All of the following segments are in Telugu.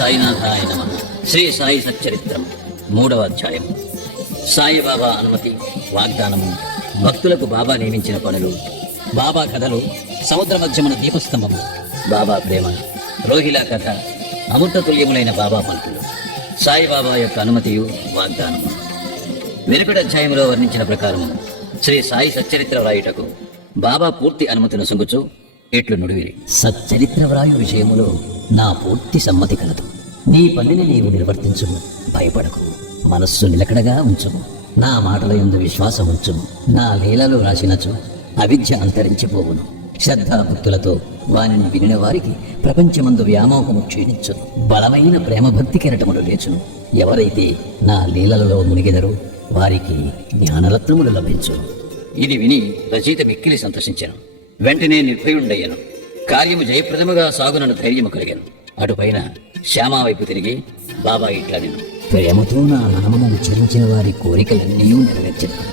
సాయినాథాయ నమః. శ్రీ సాయి సచ్చరిత్రం 3వ అధ్యాయం. సాయిబాబా అనుమతి, వాగ్దానము, భక్తులకు బాబా నియమించిన పనులు, బాబా కథలు, సముద్ర మధ్యమున దీపస్తంభము, బాబా ప్రేమ, రోహిలా కథ, అమృతతుల్యములైన బాబా పలుకులు, సాయిబాబా యొక్క అనుమతియు వాగ్దానము. వెనుకటి అధ్యాయంలో వర్ణించిన ప్రకారం శ్రీ సాయి సచ్చరిత్ర వ్రాయుటకు బాబా పూర్తి అనుమతిని సొంగుచు ఇట్లు నుడివిరి. సచ్చరిత్ర వ్రాయు విషయములో నా పూర్తి సమ్మతి కలదు. నీ పనిని నీవు నిర్వర్తించుము, భయపడకు, మనస్సు నిలకడగా ఉంచుము, నా మాటల యందు విశ్వాసం ఉంచుము. నా లీలలో రాసినచు అవిద్య అంతరించిపోవును. శ్రద్ధాభక్తులతో వానిని వినిన వారికి ప్రపంచమందు వ్యామోహము క్షీణించును, బలమైన ప్రేమభక్తి కెరటములు లేచును. ఎవరైతే నా లీలలలో మునిగెదరో వారికి జ్ఞానరత్నములు లభించును. ఇది విని రచయిత మిక్కిలి సంతోషించాను. వెంటనే నిర్భయుండయ్యను. కార్యము జయప్రదముగా సాగునను ధైర్యము కలిగాను. అటుపైన శ్యామా వైపు తిరిగి బాబా ఇట్లా నేను ప్రేమతో నా నామము ఉచ్చరించిన వారి కోరికలన్నీ నెరవేర్చదను,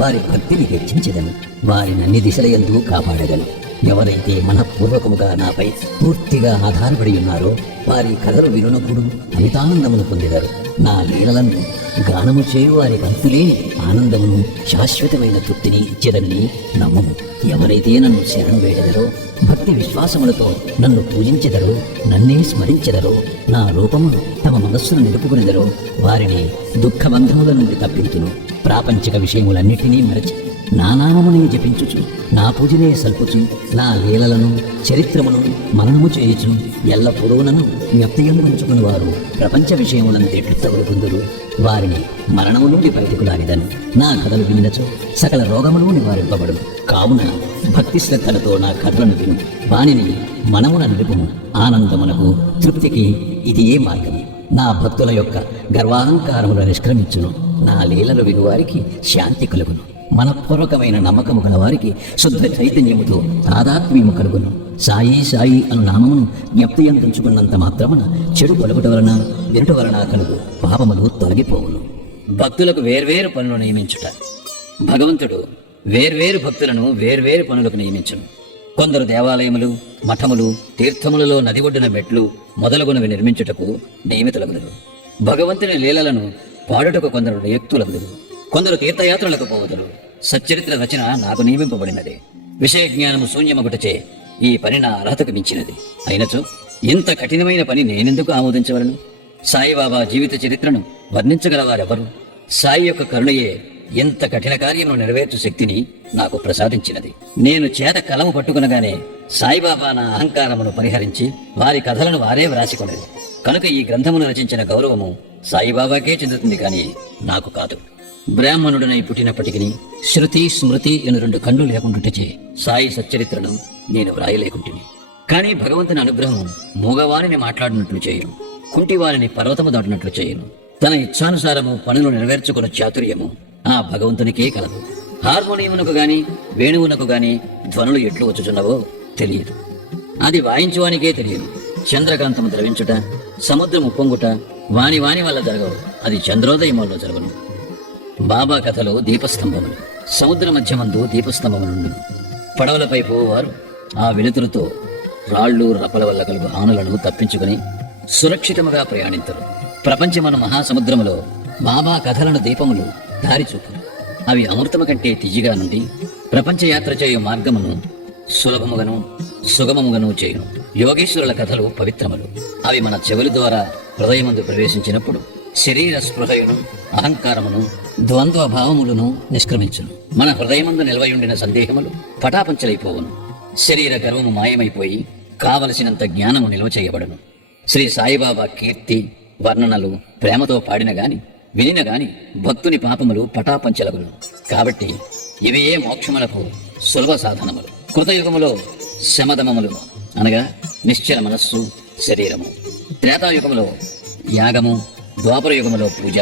వారి భక్తిని హెచ్చించదను, వారిని అన్ని దిశలయందు కాపాడగలను. ఎవరైతే మనపూర్వకముగా నాపై పూర్తిగా ఆధారపడి ఉన్నారో వారి కథలు వినునప్పుడు అమితానందమును పొందెదరు. నా లీలలను గానము చేయు వారి అంతులేని ఆనందమును, శాశ్వతమైన తృప్తిని ఇచ్చేదని నమ్మము. ఎవరైతే నన్ను శరణు వేడెదరో, భక్తి విశ్వాసములతో నన్ను పూజించెదరో, నన్నే స్మరించెదరో, నా రూపమును తమ మనస్సును నిలుపుకునేదరో వారిని దుఃఖబంధముల నుండి తప్పించును. ప్రాపంచిక విషయములన్నిటినీ మరచి నా నామమునే జపించుచు, నా పూజనే సల్పుచు, నా లీలలను చరిత్రమును మననము చేయుచు ఎల్లప్పుడూ నన్ను జ్ఞప్తియందు ఉంచుకుని వారు ప్రపంచ విషయములను ఎట్లు తగులుకుందురు. వారిని మరణము నుండి బయటకు లాగిదను. నా కథలు వినినచో సకల రోగములు నివారింపబడు. కావున భక్తి శ్రద్ధలతో నా కథలను విను, వానిని మనమున నిలుపుము. ఆనందమునకు తృప్తికి ఇది ఏ మార్గము. నా భక్తుల యొక్క గర్వాహంకారములు నిష్క్రమించును. నా లీలలు వినువారికి శాంతి కలుగును. మనపూర్వకమైన నమ్మకము గల వారికి శుద్ధ చైతన్యముతో తాదాత్మ్యము కలుగును. సాయి సాయి అను నామమును జ్ఞప్తియంతుంచుకున్నంత మాత్రమున చెడు పలుకుట వలన వినుట వలన కలుగు పాపములు తొలగిపోవును. భక్తులకు వేర్వేరు పనులు నియమించుట. భగవంతుడు వేర్వేరు భక్తులను వేర్వేరు పనులకు నియమించును. కొందరు దేవాలయములు, మఠములు, తీర్థములలో నది ఒడ్డున మెట్లు మొదలగునవి నిర్మించుటకు నియమితులగుదురు. భగవంతుని లీలలను పాడుటకు కొందరు నియుక్తులగుదురు. కొందరు తీర్థయాత్రలకు పోవదురు. సచ్చరిత్ర రచన నాకు నియమింపబడినది. విషయ జ్ఞానము శూన్యమగుటచే ఈ పని నా అర్హతకు మించినది. అయినచో ఇంత కఠినమైన పని నేనెందుకు ఆమోదించవలను? సాయిబాబా జీవిత చరిత్రను వర్ణించగలవారెవరు? సాయి యొక్క కరుణయే ఎంత కఠిన కార్యమును నెరవేర్చు శక్తిని నాకు ప్రసాదించినది. నేను చేత కలము పట్టుకునగానే సాయిబాబా నా అహంకారమును పరిహరించి వారి కథలను వారే వ్రాసికొనేది. కనుక ఈ గ్రంథమును రచించిన గౌరవము సాయిబాబాకే చెందుతుంది, కానీ నాకు కాదు. బ్రాహ్మణుడనై పుట్టినప్పటికీ శృతి స్మృతి ఎను 2 కళ్ళు లేకుండాటచే సాయి సచ్చరిత్రను నేను వ్రాయలేకుంటుని. కానీ భగవంతుని అనుగ్రహం మూగవారిని మాట్లాడినట్లు చేయను, కుంటివారిని పర్వతము దాటినట్లు చేయను. తన ఇచ్ఛానుసారము పనులు నెరవేర్చుకున్న చాతుర్యము ఆ భగవంతునికే కలదు. హార్మోనియమునకు గాని వేణువునకు గాని ధ్వనులు ఎట్లు వచ్చుచున్నవో తెలియదు. అది వాయించువానికే తెలియదు. చంద్రకాంతము ద్రవించుట, సముద్రము పొంగుట వాని వల్ల జరగవు. అది చంద్రోదయములో జరుగును. బాబా కథలో దీపస్తంభములు. సముద్ర మధ్యమందు దీపస్తంభములుండు. పడవలపై పోవారు ఆ వెలుతురుతో రాళ్ళు రప్పల వల్ల కలుగు హానులను తప్పించుకుని సురక్షితముగా ప్రయాణించరు. ప్రపంచమను మహాసముద్రములో బాబా కథలను దీపములు దారి చూపును. అవి అమృతము కంటే తియ్యగా నుండి ప్రపంచ యాత్ర చేయు మార్గమును సులభముగాను సుగమముగాను చేయును. యోగేశ్వరుల కథలు పవిత్రములు. అవి మన చెవుల ద్వారా హృదయమందు ప్రవేశించినప్పుడు శరీర స్పృహయును, అహంకారమును, ద్వంద్వ భావములను నిష్క్రమించును. మన హృదయమందు నిల్వయుండిన సందేహములు పటాపంచలైపోవును. శరీర గర్వము మాయమైపోయి కావలసినంత జ్ఞానము నిల్వ చేయబడును. శ్రీ సాయిబాబా కీర్తి వర్ణనలు ప్రేమతో పాడిన గాని వినిన గాని భక్తుని పాపములు పటాపంచలగును. కాబట్టి ఇవే మోక్షములకు సులభ సాధనములు. కృతయుగములో శమదమములు అనగా నిశ్చల మనస్సు, శరీరము. త్రేతాయుగములో యాగము, ద్వాపర యుగములో పూజ,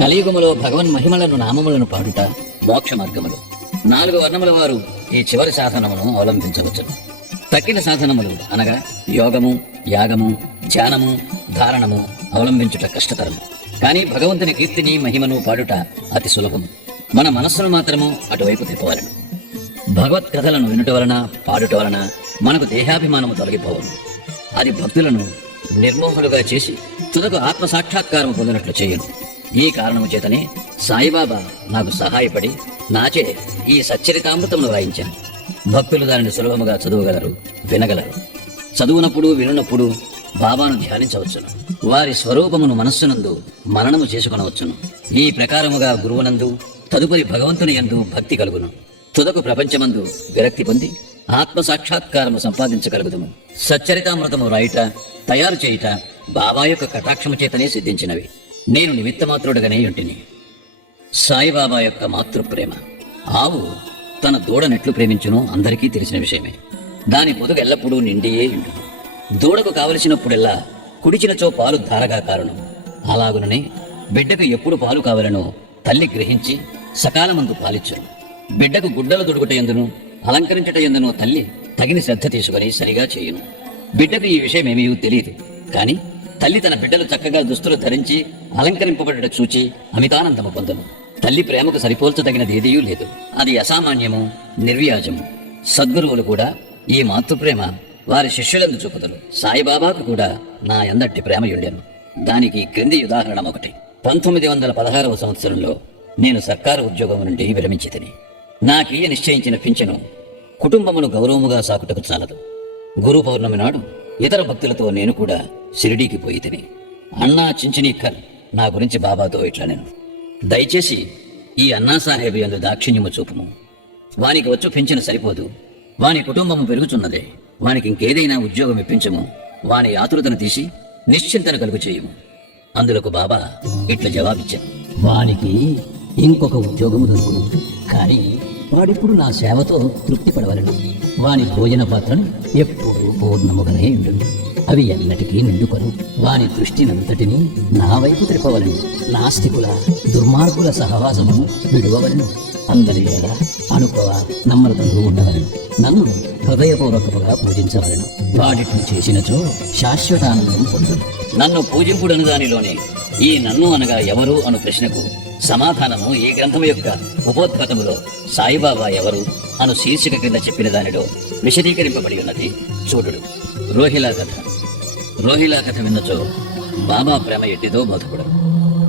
కలియుగములో భగవన్ మహిమలను నామములను పాడుట మోక్ష మార్గములు. 4 వర్ణముల వారు ఈ చివరి సాధనమును అవలంబించవచ్చు. తక్కిన సాధనములు అనగా యోగము, యాగము, ధ్యానము, ధారణము అవలంబించుట కష్టతరము. కానీ భగవంతుని కీర్తిని మహిమను పాడుట అతి సులభము. మన మనస్సును మాత్రము అటువైపు తిప్పవలను. భగవత్ కథలను వినుట వలన పాడుట వలన మనకు దేహాభిమానము తొలగిపోవను. అది భక్తులను నిర్మోహులుగా చేసి తుదకు ఆత్మ సాక్షాత్కారం పొందినట్లు చేయను. ఈ కారణము చేతనే సాయిబాబా నాకు సహాయపడి నాచే ఈ సచ్చరితామృతమును రాయించాను. భక్తులు దానిని సులభముగా చదవగలరు, వినగలరు. చదువునప్పుడు వినున్నప్పుడు బాబాను ధ్యానించవచ్చును. వారి స్వరూపమును మనస్సునందు మననము చేసుకొనవచ్చును. ఈ ప్రకారముగా గురువునందు తదుపరి భగవంతుని యందు భక్తి కలుగును. తుదకు ప్రపంచమందు విరక్తి పొంది ఆత్మ సాక్షాత్కారము సంపాదించగలుగుదుము. సచ్చరితామృతము రాయుట, తయారు చేయుట బాబా యొక్క కటాక్షము చేతనే సిద్ధించినవి. నేను నిమిత్తమాత్రుడుగానే ఉంటిని. సాయిబాబా యొక్క మాతృప్రేమ. ఆవు తన దూడనెట్లు ప్రేమించునో అందరికీ తెలిసిన విషయమే. దాని పొదుగు ఎల్లప్పుడూ నిండియే ఉండును. దూడకు కావలసినప్పుడెల్లా కుడిచినచో పాలు ధారగా కారణం. అలాగుననే బిడ్డకు ఎప్పుడు పాలు కావాలనో తల్లి గ్రహించి సకాలమందు పాలిచ్చును. బిడ్డకు గుడ్డలు దొడుగుట ఎందును అలంకరించట ఎందునో తల్లి తగిన శ్రద్ధ తీసుకుని సరిగా చేయును. బిడ్డకు ఈ విషయమేమీ తెలియదు. కాని తల్లి తన బిడ్డలు చక్కగా దుస్తులు ధరించి అలంకరింపబడట చూచి అమితానందము పొందును. తల్లి ప్రేమకు సరిపోల్చదగినది ఏదీ లేదు. అది అసామాన్యము, నిర్వ్యాజము. సద్గురువులు కూడా ఈ మాతృప్రేమ వారి శిష్యులందు చూపుదరు. సాయిబాబాకు కూడా నా యందట్టి ప్రేమ ఉండెను. దానికి క్రింది ఉదాహరణ ఒకటి. 1916వ సంవత్సరంలో నేను సర్కారు ఉద్యోగం నుండి విరమించి తిని నాకీయ నిశ్చయించిన పింఛను కుటుంబమును గౌరవముగా సాకుటకు చాలదు. గురు పౌర్ణమి నాడు ఇతర భక్తులతో నేను కూడా షిరిడీకి పోయి తిని అన్నా చించినీక్కర్ నా గురించి బాబాతో ఇట్లా నేను, దయచేసి ఈ అన్నాసాహెబ్ యందు దాక్షిణ్యము చూపుము. వానికి వచ్చు పింఛను సరిపోదు. వాని కుటుంబము పెరుగుచున్నదే. వానికి ఇంకేదైనా ఉద్యోగం ఇప్పించము. వాని ఆతురతను తీసి నిశ్చింతను కలుగు చేయము. అందులకు బాబా ఇట్లా జవాబిచ్చాను. వానికి ఇంకొక ఉద్యోగము దొరుకును. కానీ వాడిప్పుడు నా సేవతో తృప్తి పడవలను. వాని భోజన పాత్రను ఎప్పుడూ పూర్ణముగానే ఉండును. అవి ఎన్నటికీ నిండుకొను. వాని దృష్టినంతటినీ నా వైపు త్రిపవలను. నాస్తికుల దుర్మార్గుల సహవాసము విడువవలను. అందరి ఎడ అనుభవ నమ్రతలు ఉండవలను. నన్ను హృదయపూర్వకముగా పూజించవలను. వాడిట్లు చేసినచో శాశ్వత ఆనందం పొందును. నన్ను పూజింపుడను దానిలోనే ఈ నన్ను అనగా ఎవరు అను ప్రశ్నకు సమాధానము ఈ గ్రంథము యొక్క ఉపోద్ఘాతములో సాయిబాబా ఎవరు అను శీర్షిక క్రింద చెప్పిన దానిలో విశదీకరింపబడి ఉన్నది. చూడుడు. రోహిలా కథ. రోహిలా కథ విన్నచో బాబా ప్రేమ ఎట్టిదో బోధకుడు.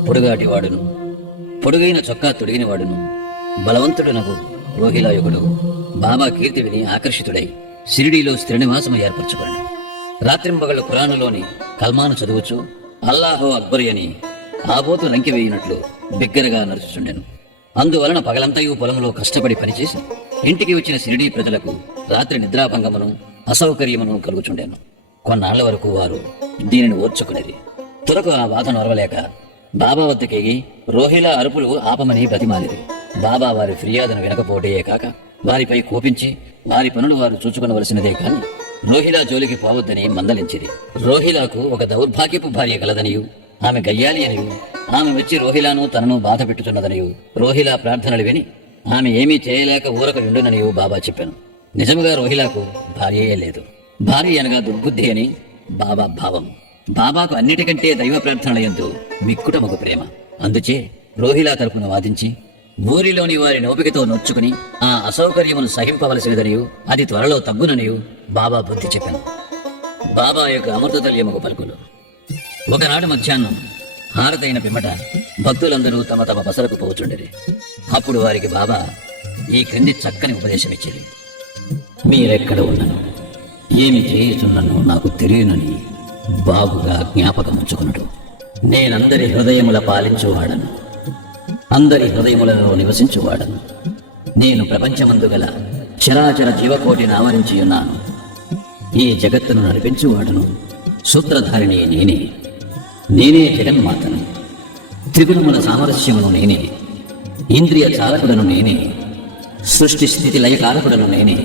పొడుగాటి వాడును, పొడుగైన చొక్కా తొడిగిన వాడును, బలవంతుడునగు రోహిలాయుగుడు బాబా కీర్తి విని ఆకర్షితుడై షిరిడీలో స్థిర నివాసము ఏర్పరచుకున్నాడు. రాత్రింబగళ్ళు ఖురానులోని కల్మాను చదువుచు అల్లాహో అక్బరి అని ఆబోతు లంకె వేయినట్లు బిగ్గరగా నడుచుచుండెను. అందువలన పగలంతయు పొలంలో కష్టపడి పనిచేసి ఇంటికి వచ్చిన షిరిడీ ప్రజలకు రాత్రి నిద్రాభంగమును అసౌకర్యమును కలుగుచుండెను. కొన్నాళ్ల వరకు వారు దీనిని ఓర్చుకునేది. తురకు ఆ బాధ నొరవలేక బాబా వద్దకెగి రోహిలా అరుపులు ఆపమని బ్రతిమాలిది. బాబా వారి ఫిర్యాదును వినకపోవటే కాక వారిపై కోపించి వారి పనులు వారు చూచుకొనవలసినదే కాని రోహిలా జోలికి పోవద్దని మందలించిది. రోహిలాకు ఒక దౌర్భాగ్యపు భార్య కలదనియు, ఆమె గయ్యాలి అనియు, ఆమె వచ్చి రోహిలాను తనను బాధ పెట్టుచున్నదనియు, రోహిలా ప్రార్థనలు విని ఆమె ఏమీ చేయలేక ఊరక ఉండుననియు బాబా చెప్పాను. నిజముగా రోహిలాకు భార్యయే లేదు. భార్య అనగా దుర్బుద్ధి అని బాబా భావం. బాబాకు అన్నిటికంటే దైవ ప్రార్థనల యందు మిక్కుటమొక ప్రేమ. అందుచే రోహిలా తరపున వాదించి ఊరిలోని వారి నోపికతో నొచ్చుకుని ఆ అసౌకర్యమును సహింపవలసినదనియు, అది త్వరలో తగ్గుననియు బాబా బుద్ధి చెప్పాను. బాబా యొక్క అమృతతల్యముకు పలుకులు. ఒకనాడు మధ్యాహ్నం హారతైన పిమ్మట భక్తులందరూ తమ తమ బసలకు పోచుండేది. అప్పుడు వారికి బాబా ఈ క్రింది చక్కని ఉపదేశమిచ్చేది. మీరెక్కడ ఉన్నను, ఏమి చేయుచున్నను నాకు తెలియనని బాగుగా జ్ఞాపకముంచుకున్నడు. నేనందరి హృదయముల పాలించువాడను, అందరి హృదయములలో నివసించువాడను. నేను ప్రపంచమందు గల చరాచర జీవకోటిని ఆవరించి ఉన్నాను. ఈ జగత్తును నడిపించువాడను, సూత్రధారిణి నేనే. నేనే జగన్మాతను. త్రిగుణముల సామరస్యమును నేనే. ఇంద్రియ చాలకుడను నేనే. సృష్టి స్థితి లయకారకుడను నేనే.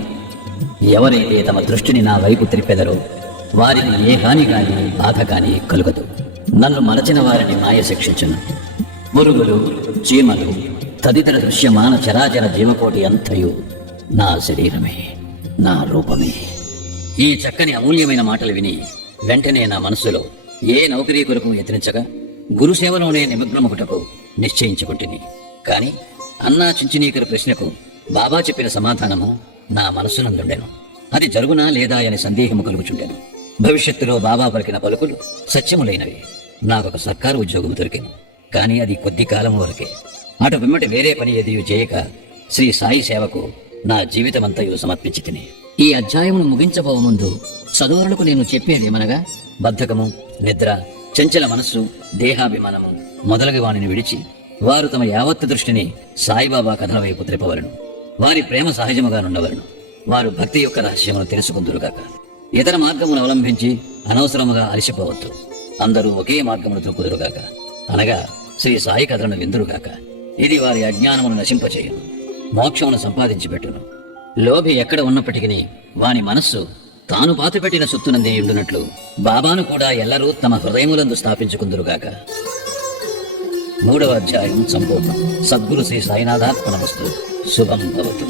ఎవరైతే తమ దృష్టిని నా వైపు త్రిప్పెదరో వారికి ఏ హాని కాని బాధ కాని కలుగదు. నన్ను మరచిన వారిని మాయ శిక్షించును. మురుగులు, చీమలు తదితర దృశ్యమాన చరాచర జీవకోటి అంతయు నా శరీరమే, నా రూపమే. ఈ చక్కని అమూల్యమైన మాటలు విని వెంటనే నా మనస్సులో ఏ నౌకరీ కొరకు యత్నించగా గురుసేవలోనే నిమగ్నమొకటకు నిశ్చయించుకుంటుని. కాని అన్నా చించినీకరు ప్రశ్నకు బాబా చెప్పిన సమాధానము నా మనస్సునందుండెను. అది జరుగునా లేదా అని సందేహము కలుగుచుండెను. భవిష్యత్తులో బాబా పలికిన పలుకులు సత్యములైనవి. నాకొక సర్కారు ఉద్యోగం దొరికింది, కానీ అది కొద్ది కాలం వరకే. అటు పిమ్మటి వేరే పని ఏదియూ చేయక శ్రీ సాయి సేవకు నా జీవితమంతయు సమర్పించి తిని ఈ అధ్యాయమును ముగించబోవ ముందు సదోరులకు నేను చెప్పేదేమనగా, బద్ధకము, నిద్ర, చంచల మనస్సు, దేహాభిమానము మొదలగు వాణిని విడిచి వారు తమ యావత్తు దృష్టిని సాయిబాబా కథల వైపు త్రిపవలను. వారి ప్రేమ సహజముగా నుండవలను. వారు భక్తి యొక్క రహస్యమును తెలుసుకుందురుగాక. ఇతర మార్గమును అవలంబించి అనవసరముగా అలసిపోవద్దు. అందరూ ఒకే మార్గమును త్రొక్కుదురుగాక, అనగా శ్రీ సాయి కథలను విందురుగాక. ఇది వారి అజ్ఞానమును నశింపచేయును, మోక్షమును సంపాదించి పెట్టును. లోభి ఎక్కడ ఉన్నప్పటికీ వాని మనస్సు తాను పాతిపెట్టిన సొత్తునందే ఉండునట్లు బాబాను కూడా ఎల్లరూ తమ హృదయములందు స్థాపించుకుందురుగాక. 3వ అధ్యాయం సంపూర్ణం. సద్గురు శ్రీ సాయినాథార్పణమస్తు. శుభం భవతు.